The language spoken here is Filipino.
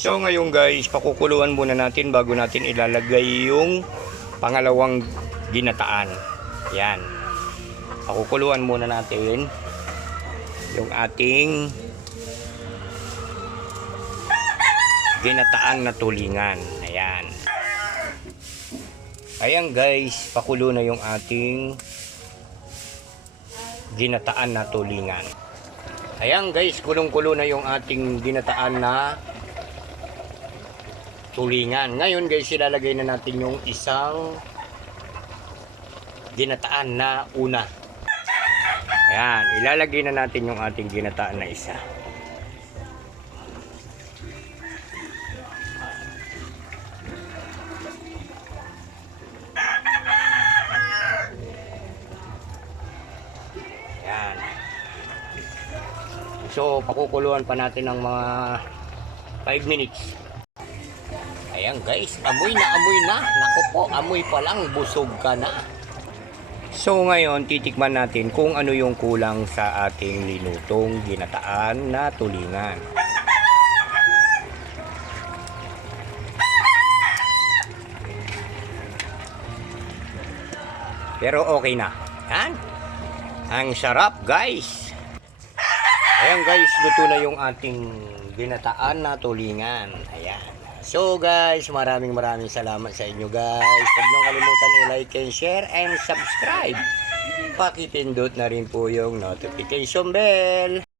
So ngayon guys, pakukuluan muna natin bago natin ilalagay yung pangalawang ginataan. Yan. Pakukuluan muna natin yung ating ginataan na tulingan. Ayan. Ayan guys, pakulo na yung ating ginataan na tulingan. Ayan guys, kulong-kulo na yung ating ginataan na tulingan. Ngayon guys, ilalagay na natin yung isang ginataan na una. Ayan, ilalagay na natin yung ating ginataan na isa. Ayan. So, pakukuluan pa natin ng mga 5 minutes. Ayan guys, amoy na. Naku po, amoy pa lang, busog ka na. So ngayon, titikman natin kung ano yung kulang sa ating linutong ginataan na tulingan. Pero okay na. Yan. Ang sarap guys. Ayan guys, luto na yung ating ginataan na tulingan. Ayan. So guys, maraming salamat sa inyo guys. Huwag niyong kalimutan i-like and share and subscribe. Pakipindot na rin po yung notification bell.